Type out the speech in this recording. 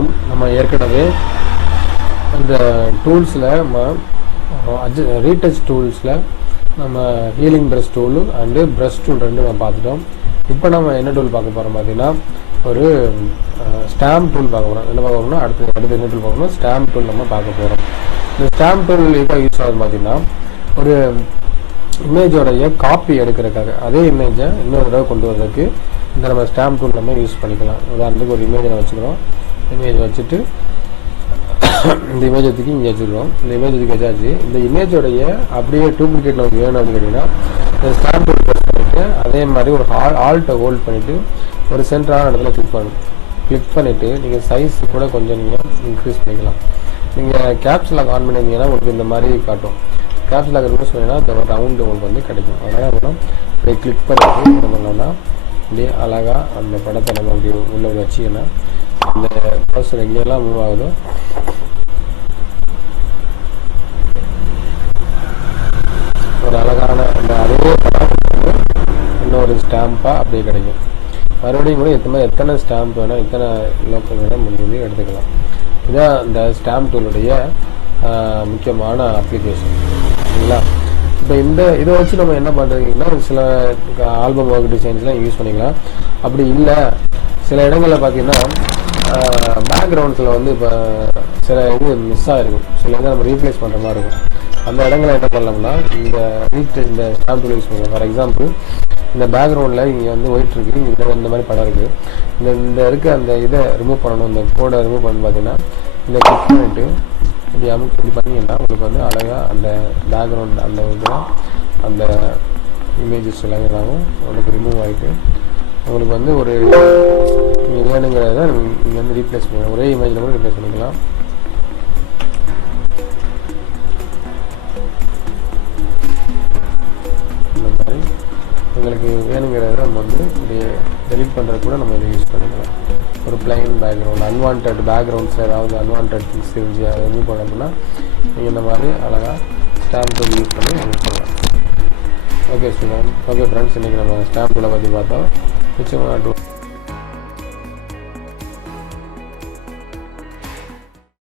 வணக்கம். நம்ம ஏற்கனவே அந்த டூல்ஸில் நம்ம ரீடச் டூல்ஸில் நம்ம healing brush tool and brush tool ரெண்டு நம்ம பார்த்துட்டோம். இப்போ நம்ம என்ன டூல் பார்க்க போகிறோம் பார்த்தீங்கன்னா, ஒரு ஸ்டாம்ப் டூல் பார்க்க போகிறோம். என்ன பார்க்க போகிறோம்னா அடுத்து என்ன டூல் பார்க்கணும், ஸ்டாம்ப் டூல் நம்ம பார்க்க போகிறோம். இந்த ஸ்டாம்ப் டூல் எப்போ யூஸ் ஆகுது பார்த்தீங்கன்னா, ஒரு இமேஜோடைய காப்பி எடுக்கிறதுக்காக அதே இமேஜை இன்னொரு தடவை கொண்டு வரதுக்கு இந்த நம்ம ஸ்டாம்ப் டூல் நம்ம யூஸ் பண்ணிக்கலாம். உதாரணத்துக்கு ஒரு இமேஜை வச்சுக்கிறோம். இமேஜ் வச்சுட்டு இந்த இமேஜை தூக்கி இங்கே வச்சுக்கிறோம். இந்த இமேஜ் தூக்கி வச்சாச்சு. இந்த இமேஜோடைய அப்படியே டூப்ளிகேட் நமக்கு வேணும் அப்படின்னு கேட்டிங்கன்னா, இந்த ஸ்டாம்ப் டூல் ப்ரெஸ் பண்ணிவிட்டு அதே மாதிரி ஒரு ஆல்ட்டை ஹோல்ட் பண்ணிவிட்டு ஒரு சென்டரான இடத்துல கிளிக் பண்ணிவிட்டு நீங்கள் சைஸ் கூட கொஞ்சம் நீங்கள் இன்க்ரீஸ் பண்ணிக்கலாம். நீங்கள் கேப்ஸ் லாக் ஆன் பண்ணியிருந்தீங்கன்னா உங்களுக்கு இந்த மாதிரி காட்டும். கேப்ஸ் லாக் யூஸ் பண்ணிங்கன்னா இந்த ரவுண்டு உங்களுக்கு வந்து கிடைக்கும். அதனால் நம்ம இப்படி கிளிக் பண்ணிவிட்டு என்ன பண்ணோம்னா, இப்படியே அழகாக அந்த படத்தை நம்ம அப்படி உள்ள வச்சிங்கன்னா அந்த ப்ராசர் எங்கெல்லாம் மூவ் ஆகுதோ ஒரு அழகான அந்த அதே படம் வந்து இன்னொரு ஸ்டாம்பாக அப்படியே கிடைக்கும். மறுபடியும் கூட எத்தனை ஸ்டாம்ப் வேணும், எத்தனை லோக்கல் வேணும் முடிவு எடுத்துக்கலாம். இதுதான் இந்த ஸ்டாம்ப் டூலுடைய முக்கியமான அப்ளிகேஷன். சரிங்களா? இப்போ இதை வச்சு நம்ம என்ன பண்ணுறீங்கன்னா, சில ஆல்பம் ஒர்க் டிசைன்ஸ்லாம் யூஸ் பண்ணிக்கலாம். அப்படி இல்லை, சில இடங்களில் பார்த்தீங்கன்னா பேக்ரவுண்ட்ஸில் வந்து இப்போ சில இது மிஸ் ஆகிருக்கும், சில இதை நம்ம ரீப்ளேஸ் பண்ணுற மாதிரி இருக்கும். அந்த இடங்களில் என்ன பண்ணலாம்னா இந்த ஸ்டாம்ப் டூல் யூஸ் பண்ணலாம். ஃபார் எக்ஸாம்பிள், இந்த பேக்ரவுண்டில் இங்கே வந்து ஒயிட் இருக்குது, இந்த மாதிரி படம் இருக்குது. இந்த இருக்க அந்த இதை ரிமூவ் பண்ணணும், இந்த கோடை ரிமூவ் பண்ணணும். பார்த்தீங்கன்னா இந்த கிளிக் பண்ணிவிட்டு இப்படி பண்ணிங்கன்னா உங்களுக்கு வந்து அழகாக அந்த பேக்ரவுண்ட் அந்த இதில் அந்த இமேஜஸ் எல்லாமே உங்களுக்கு ரிமூவ் ஆகிட்டு உங்களுக்கு வந்து ஒரு நீங்கள் வேணுங்கிறத நீங்கள் வந்து ரீப்ளேஸ் பண்ணிக்கலாம். ஒரே இமேஜில் கூட ரீப்ளேஸ் பண்ணிக்கலாம். இந்த மாதிரி உங்களுக்கு வேணுங்கிறத நம்ம வந்து இப்படி டெலிட் பண்ணுறது கூட நம்ம இதை யூஸ் பண்ணிக்கலாம். ஒரு பிளைன் பேக்ரவுண்ட், அன்வான்ட் பேக்ரவுண்ட்ஸ் ஏதாவது அன்வான்ட் திங்ஸ் தெரிஞ்சு அதை ரிமூவ் பண்ணணும்னா நீங்கள் இந்த மாதிரி அழகாக ஸ்டாம்ப் டூல் யூஸ் பண்ணி ரிமூவ் பண்ணலாம். ஓகே ஃப்ரெண்ட்ஸ், இன்றைக்கி நம்ம ஸ்டாம்ப் டூலை பற்றி பார்த்தோம். நிச்சயமாக